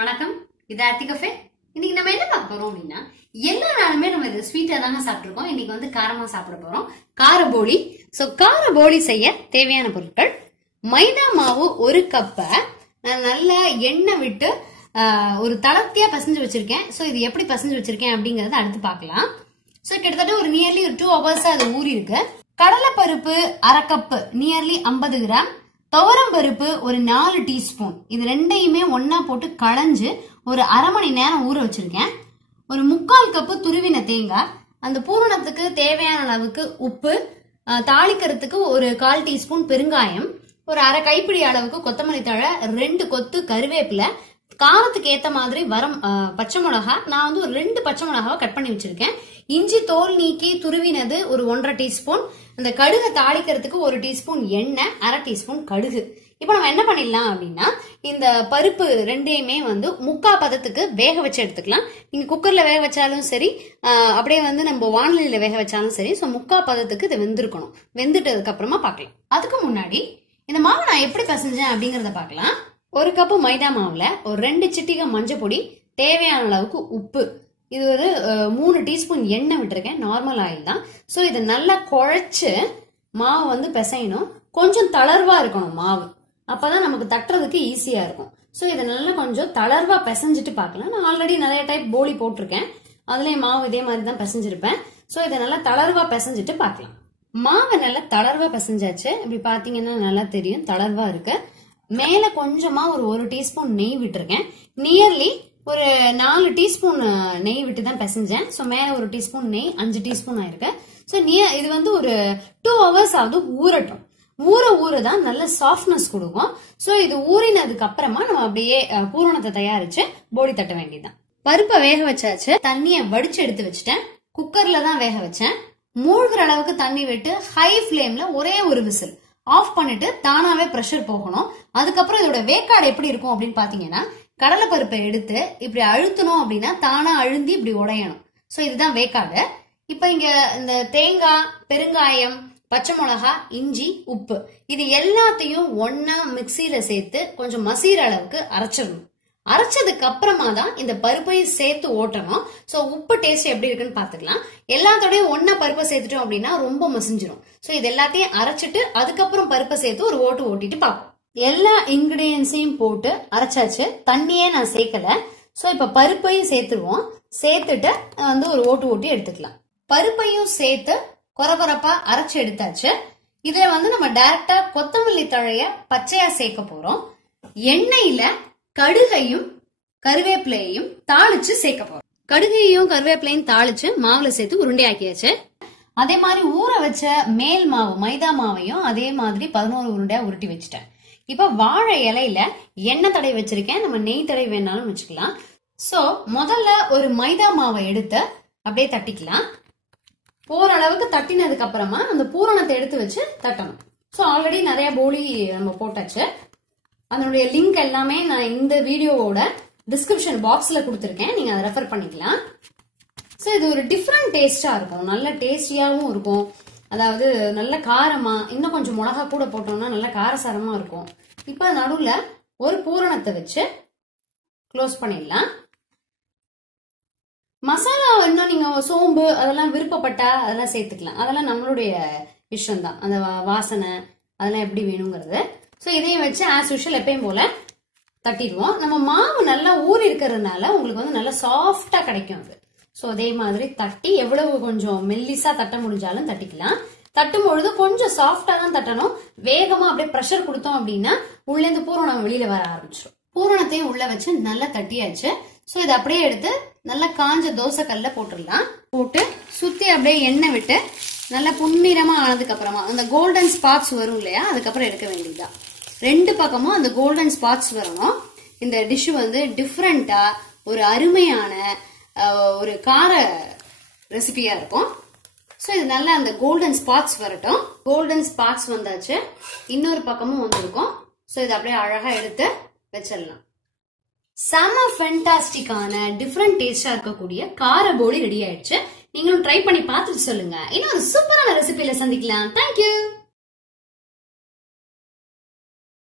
வணக்கம், இது ஆர்த்தி கஃபே. இன்னைக்கு நம்ம என்ன பார்க்க போறோம் அப்படின்னா, எல்லா நாளுமே நம்ம இது ஸ்வீட்டா தாங்க சாப்பிட்டுருக்கோம். இன்னைக்கு வந்து காரமா சாப்பிட போறோம். கார போலி. சோ கார போலி செய்ய தேவையான பொருட்கள்: மைதா மாவு 1 கப்பை நான் நல்லா எண்ணெய் விட்டு ஒரு தளர்த்தியா பசஞ்சு வச்சிருக்கேன். சோ இது எப்படி பசஞ்சு வச்சிருக்கேன் அப்படிங்கறத அடுத்து பார்க்கலாம். சோ கிட்டத்தட்ட ஒரு நியர்லி ஒரு 2 hours அது ஊறி இருக்கு. கடலை பருப்பு 1/2 கப்பு, நியர்லி 50 கிராம். துவரம் பருப்பு ஒரு 4 டீஸ்பூன். இது ரெண்டையுமே ஒன்னா போட்டு களைஞ்சு ஒரு அரை மணி நேரம் ஊற வச்சிருக்கேன். ஒரு 3/4 கப்பு துருவின தேங்காய், அந்த பூரணத்துக்கு தேவையான அளவுக்கு உப்பு, தாளிக்கிறதுக்கு ஒரு 1/4 டீஸ்பூன் பெருங்காயம், ஒரு அரை கைப்பிடி அளவுக்கு கொத்தமல்லி தழை, 2 கொத்து கருவேப்பிலை, காரத்துக்கு ஏத்த மாதிரி பச்சை மிளகா. நான் வந்து ஒரு 2 பச்சை மிளகாவை கட் பண்ணி வச்சிருக்கேன். இஞ்சி தோல் நீக்கி துருவினது ஒரு 1/2 டீஸ்பூன். இந்த கடுகு தாளிக்கிறதுக்கு 1 டீஸ்பூன் எண்ணெய், 1/2 டீஸ்பூன் கடுகு. இப்ப நம்ம என்ன பண்ணிடலாம் அப்படின்னா, இந்த பருப்பு ரெண்டையுமே வந்து 3/4 பதத்துக்கு வேக வச்சு எடுத்துக்கலாம். நீங்க குக்கர்ல வேக வச்சாலும் சரி, அப்படியே வந்து நம்ம வானலியில வேக வச்சாலும் சரி. சோ 3/4 பதத்துக்கு இது வெந்திருக்கணும். வெந்துட்டதுக்கு அப்புறமா பார்க்கலாம். அதுக்கு முன்னாடி இந்த மாவை நான் எப்படி பசஞ்சேன் அப்படிங்கறத பார்க்கலாம். 1 கப்பு மைதா மாவுல ஒரு 2 சிட்டிகை மஞ்சள் பொடி, தேவையான அளவுக்கு உப்பு, இது ஒரு 3 டீஸ்பூன் எண்ணெய் விட்டுருக்கேன். நார்மல் ஆயில் தான். சோ இதை நல்லா குழைச்சு மாவு வந்து பிசையணும். கொஞ்சம் தளர்வா இருக்கணும் மாவு, அப்பதான் நமக்கு தட்டுறதுக்கு ஈஸியா இருக்கும். சோ இதை நல்லா கொஞ்சம் தளர்வா பிசைஞ்சிட்டு பார்க்கலாம். நான் ஆல்ரெடி நிறைய டைப் போலி போட்டிருக்கேன், அதுலயும் மாவு இதே மாதிரி தான் பிசைஞ்சிருப்பேன். சோ இதை நல்லா தளர்வா பிசைஞ்சிட்டு பார்க்கலாம். மாவை நல்லா தளர்வா பிசைஞ்சாச்சு. இப்படி பாத்தீங்கன்னா நல்லா தெரியும் தளர்வா இருக்கு. மேல கொஞ்சமா ஒரு 1 டீஸ்பூன் நெய் விட்டுருக்கேன். நியர்லி ஒரு 4 டீஸ்பூன் நெய் விட்டு தான் பிசைஞ்சேன். சோ மேல 1 டீஸ்பூன் நெய், 5 டீஸ்பூன் ஆயிருக்கு. சோ இது வந்து ஒரு 2 hours ஆகுது ஊறட்டும். ஊற தான் நல்ல சாஃப்ட்னஸ் கொடுக்கும். சோ இது ஊறினதுக்கு அப்புறமா நம்ம அப்படியே பூரணத்தை தயாரிச்சு போடி தட்ட வேண்டியதுதான். பருப்பை வேக வச்சாச்சு. தண்ணியை வடிச்சு எடுத்து வச்சுட்டேன். குக்கர்ல தான் வேக வச்சேன். மூழ்கிற அளவுக்கு தண்ணி விட்டு ஹை ஃபிளேம்ல ஒரே ஒரு விசில் ஆஃப் பண்ணிட்டு தானாவே பிரஷர் போகணும். அதுக்கப்புறம் இதோட வேக்காடு எப்படி இருக்கும் அப்படின்னு பாத்தீங்கன்னா, கடலை பருப்பை எடுத்து இப்படி அழுத்தணும் அப்படின்னா தானா அழுந்தி இப்படி உடையணும். சோ இதுதான் வேக்காடு. இப்ப இங்க இந்த தேங்காய், பெருங்காயம், பச்சை மிளகா, இஞ்சி, உப்பு, இது எல்லாத்தையும் ஒன்னா மிக்சியில சேர்த்து கொஞ்சம் மசீர அளவுக்கு அரைச்சிடணும். அரைச்சதுக்கு அப்புறமா தான் இந்த பருப்பையும் சேர்த்து ஓட்டணும். சோ உப்பு டேஸ்ட் எப்படி இருக்குன்னு பாத்துக்கலாம். எல்லாத்தோடய ஒன்னா பருப்பை சேர்த்துட்டோம் அப்படின்னா ரொம்ப மசிஞ்சிடும். சோ இது எல்லாத்தையும் அரைச்சிட்டு அதுக்கப்புறம் பருப்பை சேர்த்து ஒரு ஓட்டு ஓட்டிட்டு பார்ப்போம். எல்லா இன்கிரீடியன்ஸையும் போட்டு அரைச்சாச்சு. தண்ணியே நான் சேர்க்கல. சோ இப்ப பருப்பையும் சேர்த்துருவோம். சேர்த்துட்டு வந்து ஒரு ஓட்டு ஓட்டி எடுத்துக்கலாம். பருப்பையும் சேர்த்து கொரகொரப்பா அரைச்சு எடுத்தாச்சு. இதுல வந்து நம்ம டைரக்டா கொத்தமல்லி தழைய பச்சையா சேர்க்க போறோம். எண்ணெயில கடுகையும் கருவேப்பிலையையும் தாளிச்சு சேர்க்க போறோம். கடுகையும் கருவேப்பிலையும் தாளிச்சு மாவுல சேர்த்து உருண்டையாக்கியாச்சு. அதே மாதிரி ஊற வச்ச மேல் மாவு மைதா மாவையும் அதே மாதிரி 11 உருண்டையா உருட்டி வச்சுட்டேன். இப்ப வாழை இலையில எண்ணெய் தடவை வச்சிருக்கேன். நம்ம நெய் தடவை வேணாலும் வச்சுக்கலாம். சோ முதல்ல ஒரு மைதா மாவை எடுத்து அப்படியே தட்டிக்கலாம். போற அளவுக்கு தட்டினதுக்கு அப்புறமா அந்த பூரணத்தை எடுத்து வச்சு தட்டணும். சோ ஆல்ரெடி நிறைய போலி நம்ம போட்டாச்சு. அதனுடைய லிங்க் எல்லாமே நான் இந்த வீடியோவோட டிஸ்கிரிப்ஷன் பாக்ஸ்ல கொடுத்துருக்கேன். நீங்க அதை ரெஃபர் பண்ணிக்கலாம். சோ இது ஒரு டிஃப்ரெண்ட் டேஸ்டா இருக்கும். நல்ல டேஸ்டியாவும் இருக்கும். அதாவது நல்ல காரமா, இன்னும் கொஞ்சம் மிளகா கூட போட்டோம்னா நல்ல காரசாரமா இருக்கும். இப்ப நடுவுல ஒரு பூரணத்தை வச்சு க்ளோஸ் பண்ணிடலாம். மசாலா இன்னும் நீங்க சோம்பு அதெல்லாம் விருப்பப்பட்டா அதெல்லாம் சேர்த்துக்கலாம். அதெல்லாம் நம்மளுடைய விஷயம் தான், அந்த வாசனை அதெல்லாம் எப்படி வேணுங்கிறது. சோ இதையும் வச்சு ஆஸ் யூஷுவல் எப்பயும் போல தட்டிடுவோம். நம்ம மாவு நல்லா ஊறி இருக்கிறதுனால உங்களுக்கு வந்து நல்லா சாஃப்டா கிடைக்கும் அது. சோ அதே மாதிரி தட்டி எவ்வளவு கொஞ்சம் மெல்லிசா தட்ட முடிஞ்சாலும் தட்டிக்கலாம். தட்டும் பொழுது கொஞ்சம் சாஃப்டா தான் தட்டணும். வேகமா அப்படியே பிரஷர் கொடுத்தோம் அப்படின்னா உள்ள இருந்து பூரணம் வெளியில வர ஆரம்பிச்சிடும். பூரணத்தையும் உள்ள வச்சு நல்லா தட்டியாச்சு. சோ இதை அப்படியே எடுத்து நல்லா காஞ்ச தோசை கல்ல போட்டுடலாம். போட்டு சுத்தி அப்படியே எண்ணெய் விட்டு நல்லா புன்னிறமா ஆனதுக்கு அப்புறமா அந்த கோல்டன் ஸ்பாட்ஸ் வரும் இல்லையா, அதுக்கப்புறம் எடுக்க வேண்டியதுதான். 2 பக்கமும் அந்த கோல்டன் ஸ்பாட்ஸ் வரணும். இந்த டிஷ் வந்து டிஃப்ரெண்டா ஒரு அருமையான ஒரு கார ரெசிபியா இருக்கும். சோ இது நல்லா அந்த கோல்டன் ஸ்பாட்ஸ் வரட்டும். கோல்டன் ஸ்பாட்ஸ் வந்தாச்சு. இன்னொரு பக்கமும் வந்திருக்கும். சோ இது அப்படியே அழகா எடுத்து வச்சிடலாம். செம ஃபென்டாஸ்டிக்கான டிஃப்ரெண்ட் டேஸ்டா இருக்கக்கூடிய கார போலி ரெடி ஆயிடுச்சு. நீங்களும் ட்ரை பண்ணி பார்த்துட்டு சொல்லுங்க. இன்னொரு சூப்பரான ரெசிபியில சந்திக்கலாம். தேங்க்யூ.